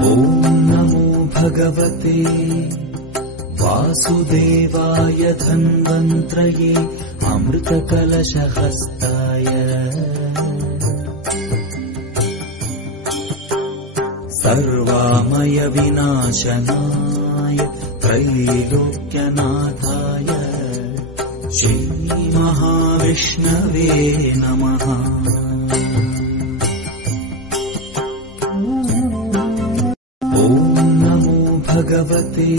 नमो भगवते वासुदेवाय धन्वन्त्रये अमृतकलशहस्ताय सर्वामय विनाशनाय त्रैलोक्यनाथाय श्रीमहाविष्णवे नमः। भगवते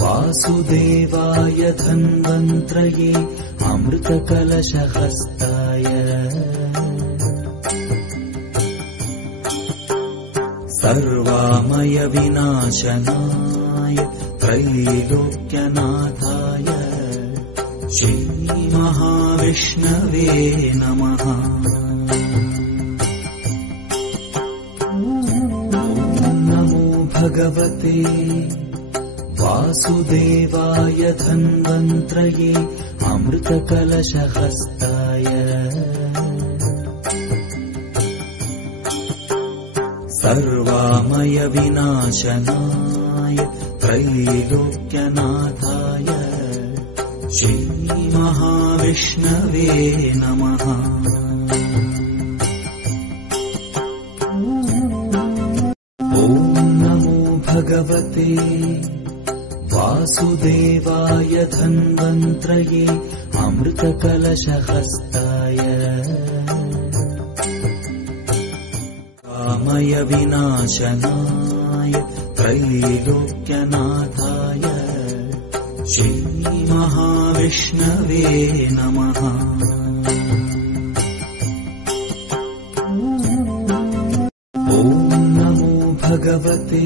वासुदेवाय धन्वन्त्रये अमृतकलशहस्ताय सर्वामय विनाशनाय त्रैलोक्यनाथाय श्रीमहाविष्णवे नमः। भगवते वासुदेवाय धन्वन्त्रये अमृतकलशहस्ताय सर्वामय विनाशनाय त्रैलोक्यनाथाय श्रीमहाविष्णवे नमः। भगवते वासुदेवाय धन्वन्त्रये अमृतकलशहस्ताय रामय विनाशनाय त्रैलोक्यनाथाय श्रीमहाविष्णवे नमः। भगवते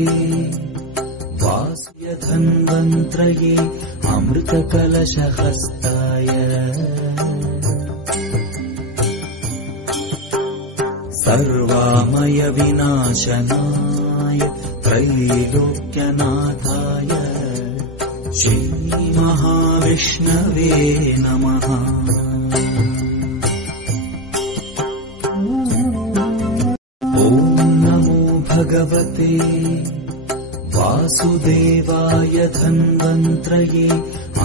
वासुदेवाय धन्वन्त्रये अमृतकलशहस्ताय सर्वामय विनाशनाय त्रैलोक्यनाथाय श्रीमहाविष्णवे नमः। भगवते वासुदेवाय धन्वन्त्रये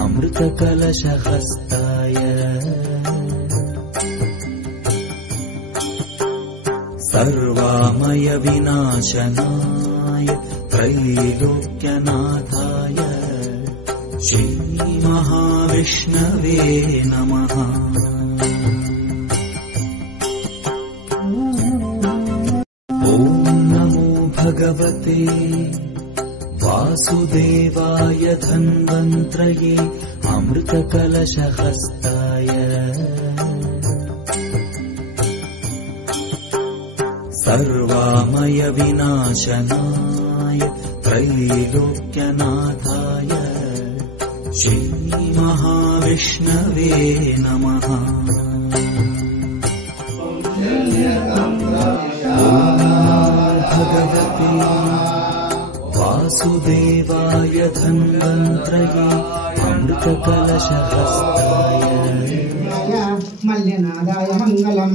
अमृतकलशहस्ताय सर्वामय विनाशनाय त्रैलोक्यनाथाय श्रीमहाविष्णवे नमः। भगवते वासुदेवाय धन्वन्त्रये अमृतकलशहस्ताय सर्वामय विनाशनाय त्रैलोक्यनाथाय श्रीमहाविष्णवे नमः। भगवते वासुदेवाय धन्वन्त्रये अमृतकलशहस्ताय मल्लिनादाय मंगलम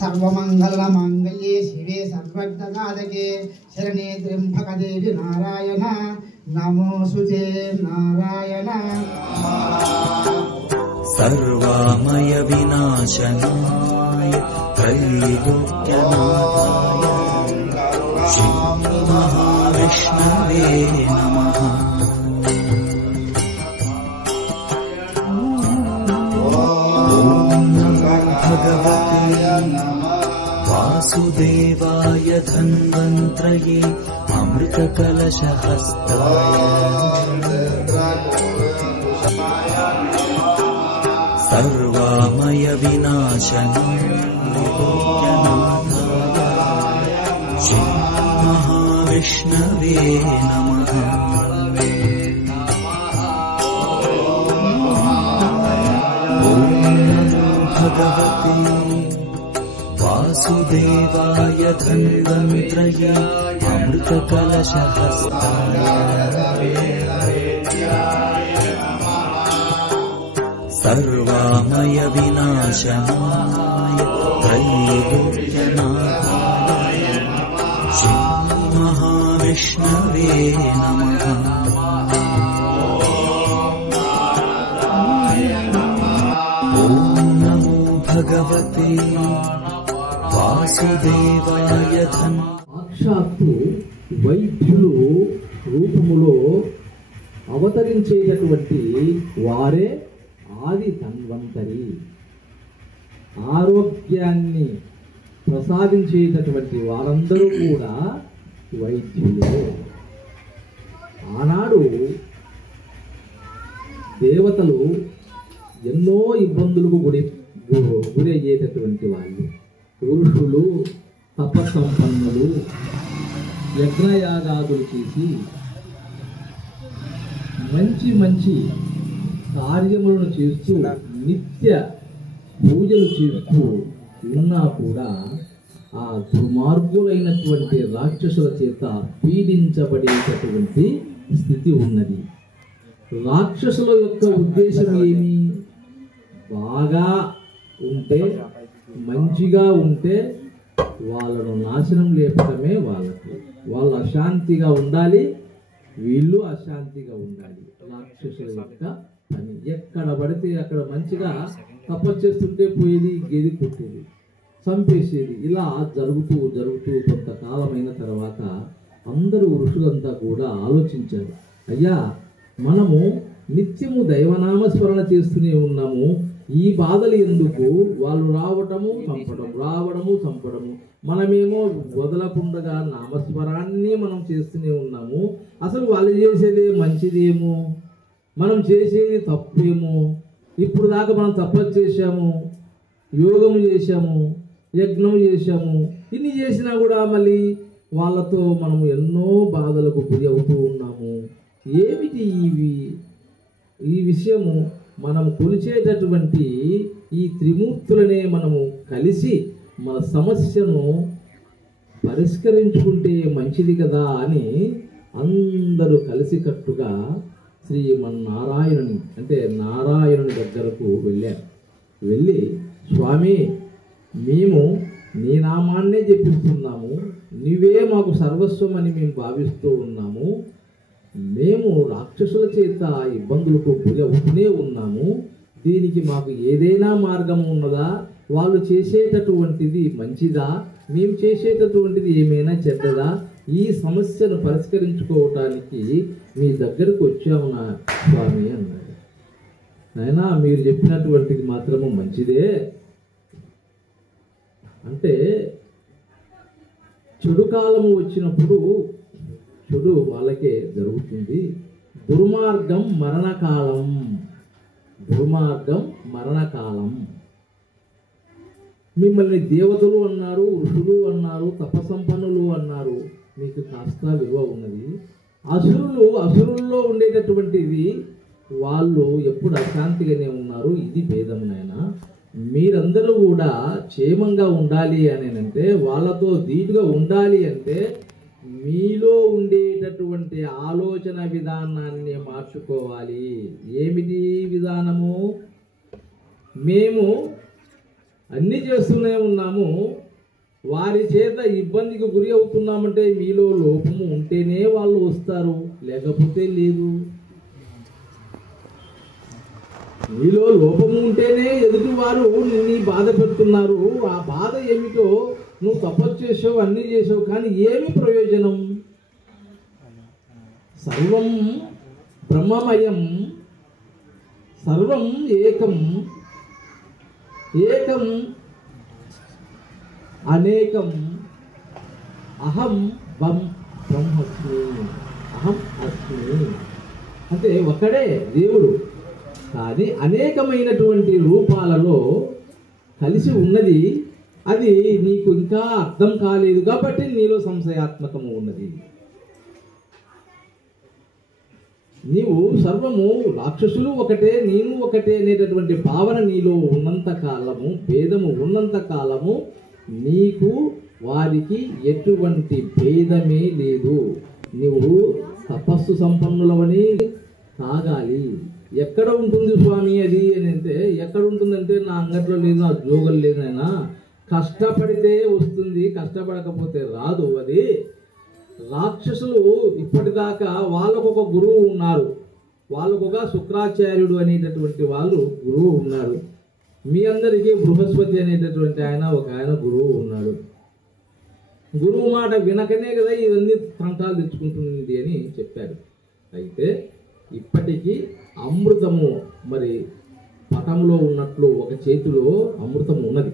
सर्वमंगलमांगल्ये शिवे सर्वज्ञसाधके शरणे त्र्यंबके देवी नारायण नमोऽस्तुते नारायण। सर्वामय विनाशनाय त्रैलोक्यनाथाय श्रीमहाविष्णवे नमः। भगवते वासुदेवाय धन्वन्त्रये अमृतकलशहस्ताय सर्वामय विनाशनाय श्रीमहाविष्णवे नमः। भगवते वासुदेवाय धन्वन्त्रये अमृतकलशहस्ताय सर्वामय विनाशनाय त्रैलोक्यनाथाय श्रीमहाविष्णवे महाविष्णवे नमः। ॐ नमो भगवते वासुदेवाय సాక్షాత్తు వైద్యులు రూపములో అవతరించేటటువంటి వారే ఆది ధన్వంతరి. ఆరోగ్యాన్ని ప్రసాదించేటటువంటి వారందరూ కూడా వైద్యులే. ఆనాడు దేవతలు ఎన్నో ఇబ్బందులకు గురయ్యేటటువంటి వాళ్ళు. పురుషులు తపస్సంపన్నులు యజ్ఞయాగాదులు చేసి మంచి మంచి కార్యములను చేస్తూ నిత్య పూజలు చేస్తూ ఉన్నా కూడా ఆ దుర్మార్గులైనటువంటి రాక్షసుల చేత పీడించబడేటటువంటి స్థితి ఉన్నది. రాక్షసుల యొక్క ఉద్దేశం ఏమి? బాగా ఉంటే, మంచిగా ఉంటే వాళ్ళను నాశనం లేపడమే వాళ్ళకు. వాళ్ళు అశాంతిగా ఉండాలి, వీళ్ళు అశాంతిగా ఉండాలి. రాక్షసుల యొక్క పని. ఎక్కడ పడితే అక్కడ మంచిగా తపస్సు చేస్తుంటే పోయేది, గేది కొట్టేది, చంపేసేది. ఇలా జరుగుతూ జరుగుతూ కొంతకాలమైన తర్వాత అందరూ ఋషులంతా కూడా ఆలోచించారు, అయ్యా మనము నిత్యము దైవనామస్మరణ చేస్తూనే ఉన్నాము, ఈ బాధలు ఎందుకు? వాళ్ళు రావడము చంపడము, మనమేమో వదలకుండగా నామస్మరాన్ని మనం చేస్తూనే ఉన్నాము. అసలు వాళ్ళు చేసేదే మంచిదేమో, మనం చేసేది తప్పేమో. ఇప్పుడు దాకా మనం తపస్సు చేశాము, యోగము చేశాము, యజ్ఞం చేశాము, ఇన్ని చేసినా కూడా మళ్ళీ వాళ్ళతో మనము ఎన్నో బాధలకు గురి అవుతూ ఉన్నాము. ఏమిటి ఈ విషయము? మనం కొలిచేటటువంటి ఈ త్రిమూర్తులనే మనము కలిసి మన సమస్యను పరిష్కరించుకుంటే మంచిది కదా అని అందరూ కలిసికట్టుగా శ్రీమన్నారాయణుని అంటే నారాయణుని దగ్గరకు వెళ్ళారు. వెళ్ళి, స్వామి మేము నీ నామాన్నే జపిస్తున్నాము, నీవే మాకు సర్వస్వం అని మేము భావిస్తూ ఉన్నాము. మేము రాక్షసుల చేత ఇబ్బందులకు గురి అవుతూనే ఉన్నాము. దీనికి మాకు ఏదైనా మార్గం ఉన్నదా? వాళ్ళు చేసేటటువంటిది మంచిదా? మేము చేసేటటువంటిది ఏమైనా చెడ్డదా? ఈ సమస్యను పరిష్కరించుకోవటానికి మీ దగ్గరకు వచ్చాము నా స్వామి అన్నాడు. నాయనా మీరు చెప్పినటువంటిది మాత్రము మంచిదే. అంటే చెడు కాలము వచ్చినప్పుడు చెడు వాళ్ళకే జరుగుతుంది. దుర్మార్గం మరణకాలం. మిమ్మల్ని దేవతలు అన్నారు, ఋషులు అన్నారు, తపసంపన్నులు అన్నారు, మీకు కాస్త విలువ ఉన్నది. అసురుల్లో ఉండేటటువంటిది వాళ్ళు ఎప్పుడు అశాంతిగానే ఉన్నారు. ఇది భేదమునైనా మీరందరూ కూడా క్షేమంగా ఉండాలి అని అంటే, వాళ్ళతో ధీటుగా ఉండాలి అంటే మీలో ఉండేటటువంటి ఆలోచన విధానాన్ని మార్చుకోవాలి. ఏమిటి విధానము? మేము అన్నీ చేస్తూనే ఉన్నాము, వారి చేత ఇబ్బందికి గురి అవుతున్నామంటే మీలో లోపము ఉంటేనే వాళ్ళు వస్తారు, లేకపోతే లేదు. నీలో లోపము ఉంటేనే ఎదుటి వారు నిన్ను బాధ పెడుతున్నారు. ఆ బాధ ఏమిటో నువ్వు తపస్సు చేసావు, అన్నీ చేసావు, కానీ ఏమి ప్రయోజనం? సర్వం బ్రహ్మమయం, సర్వం ఏకం, ఏకం అనేకం, అహం బ్రహ్మస్మి, అహం అస్మి. అంటే ఒకడే దేవుడు, కానీ అనేకమైనటువంటి రూపాలలో కలిసి ఉన్నది. అది నీకు ఇంకా అర్థం కాలేదు కాబట్టి నీలో సంశయాత్మకము ఉన్నది. నీవు సర్వము రాక్షసులు ఒకటే, నేను ఒకటే అనేటటువంటి భావన నీలో ఉన్నంత కాలము, భేదము ఉన్నంత కాలము నీకు వారికి ఎటువంటి భేదమే లేదు. నువ్వు తపస్సు సంపన్నులవని తాగాలి. ఎక్కడ ఉంటుంది స్వామి అది అని అంటే, ఎక్కడ ఉంటుందంటే నా అంగట్లో లేదు, నా జోగలు లేదైనా. కష్టపడితే వస్తుంది, కష్టపడకపోతే రాదు. అది రాక్షసులు ఇప్పటిదాకా వాళ్ళకొక గురువు ఉన్నారు, వాళ్ళకొక శుక్రాచార్యుడు అనేటటువంటి వాళ్ళు గురువు ఉన్నారు. మీ అందరికీ బృహస్పతి అనేటటువంటి ఆయన గురువు ఉన్నాడు. గురువు మాట వినకనే కదా ఇవన్నీ తంటాలు తెచ్చుకుంటుంది అని చెప్పారు. అయితే ఇప్పటికీ అమృతము మరి పటంలో ఉన్నట్లు ఒక చేతిలో అమృతం ఉన్నది.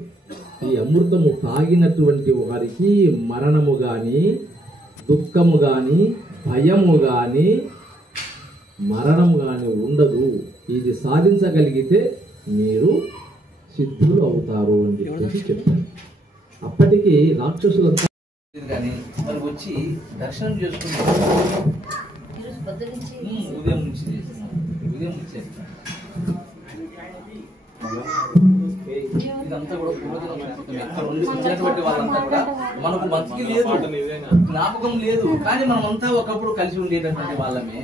ఈ అమృతము తాగినటువంటి వారికి మరణము కానీ, దుఃఖము కానీ, భయము కానీ, మరణము కానీ ఉండదు. ఇది సాధించగలిగితే మీరు సిద్ధులు అవుతారు అని చెప్పేసి చెప్పారు. అప్పటికి రాక్షసులంతా కానీ మరి వచ్చి దర్శనం చేసుకుంటారు. ఉదయం నుంచి ఇదంతా కూడా ఎక్కడ వచ్చినటువంటి వాళ్ళంతా కూడా మనకు బతికి లేదు, జ్ఞాపకం లేదు, కానీ మనమంతా ఒకప్పుడు కలిసి ఉండేటటువంటి వాళ్ళమే.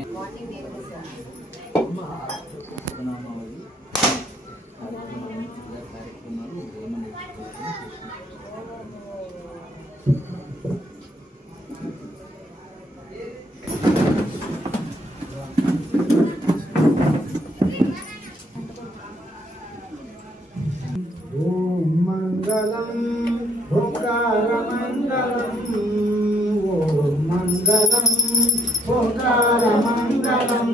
మంగళం ఓంకారమంగళం, ఓం మంగళం ఓంకారమంగళం,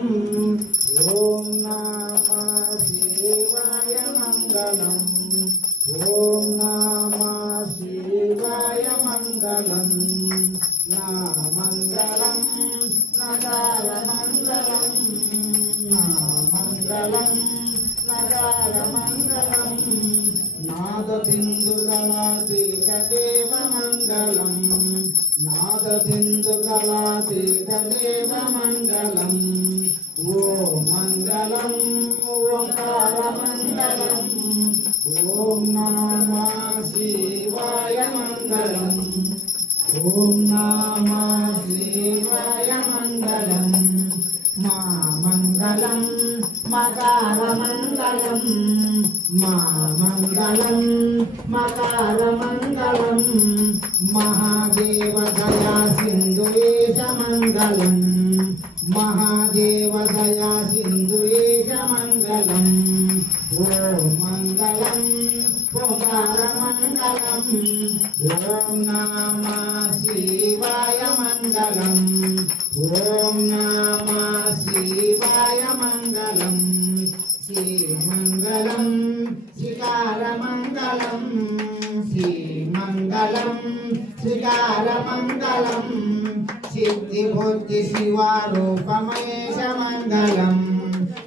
ఓం నమః శివాయ మంగళం, ఓం నమః శివాయ మంగళం, నా మంగళం నకారమంగళం, నా మంగళం నకారమంగళం, నాదబిందుగలాతీతదేవ మంగళం, నాదబిందుగలాతీతదేవ మంగళం, ఓ మంగళం ఓంకారమంగళం, ఓం నమః శివాయ మంగళం, ఓం నమః శివాయ మంగళం, మా మంగళం మకారమంగళం, మా మంగళం మకారమంగళం, మహాదేవ దయా సింధుయేశ మంగళం, మహాదేవ దయా సింధుయేశ మంగళం, ఓ మంగళం ఓంకారమంగళం, ఓం నమః శివాయ మంగళం, ఓం నమః శివాయ మంగళం, శ్రీమంగళం శ్రీకారమంగళం, శ్రీమంగళం శ్రీకారమంగళం, సిద్ధిబుద్ధి శివారూపమయేశ మంగళం,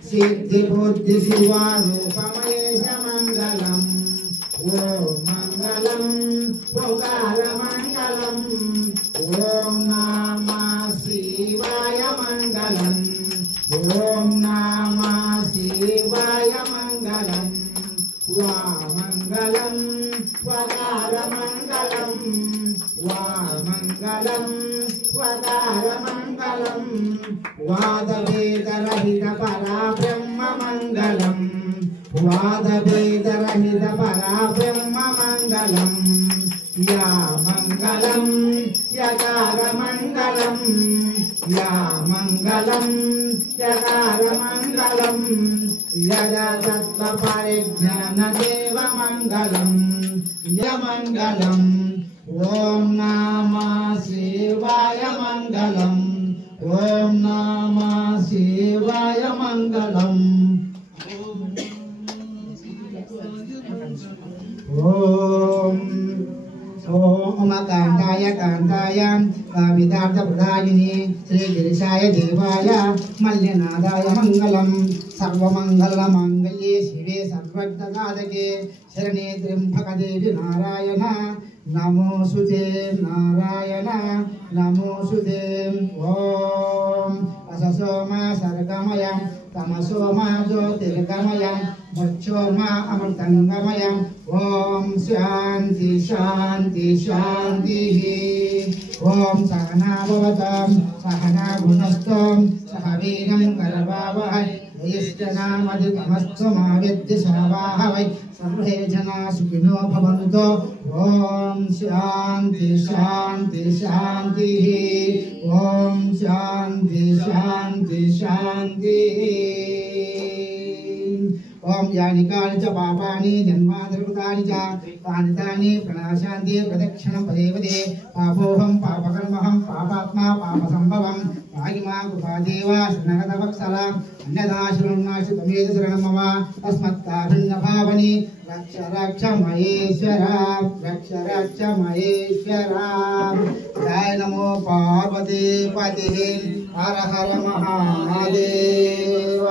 సిద్ధిబుద్ధి శివారూపమయేశ మంగళం, ఓ మంగళం ఓంకారమంగళం, ఓం నమః శివాయ మంగళం, ఓం నమః శివాయ మంగళం, వా మంగళం వకారమంగళం, వా మంగళం వకారమంగళం, వాదవేదరహిత పరాబ్రహ్మ మంగళం, వాదవేదరహిత పరాబ్రహ్మ మంగళం, యా మంగళం యకారమంగళం, యా మంగళం యకారమంగళం, యదా తత్వ పరిజ్ఞానదేవ మంగళం, యమంగళం, ఓం నమః శివాయ మంగళం, ఓం నమః శివాయ మంగళం, ఓం ఓమకాంతాయ కాంతాయ కామితార్థప్రదాయిని శ్రీగిరిశాయ దేవాయ మల్యనాదాయ మంగళం, సర్వమంగళమాంగళ్యే శివే సర్వర్థసాధకే శరణే త్ర్యంబకదేవి నారాయణ నమోస్తుతే, నారాయణ నమోస్తుతే. ఓం అససోమా సర్గమయం తమసోమా జ్యోతిర్గమయం మృత్యోర్మా అమృతంగమయం, ఓం శాంతి శాంతి శాంతి. ఓం సహనా భవతాం సహనా భునస్తం సహ వీర్యం కరవావహై यश्चनामधिकमस्त्वमावेद्यशावाः वै सर्वे जनाः सुखिनो भवन्तु। ॐ शान्ति शान्ति शान्तिः। ॐ शान्ति शान्ति शान्तिः। ओम यानि कानि च पापानि जन्मान्तरकृतानि च तानि तानि प्रणाशान्ति प्रदक्षिणं पदे पदे। पापोऽहं पापकर्महं पापात्मा पापसम्भवं भागिमा कृपादेव शरणगतवत्सला अन्यथा शरणनाशि त्वमेव शरणं मम तस्मत्कारुण्यभावनि रक्ष रक्ष महेश्वरा रक्ष रक्ष महेश्वरा। जय नमो पार्वती पतिः हर हर महादेव।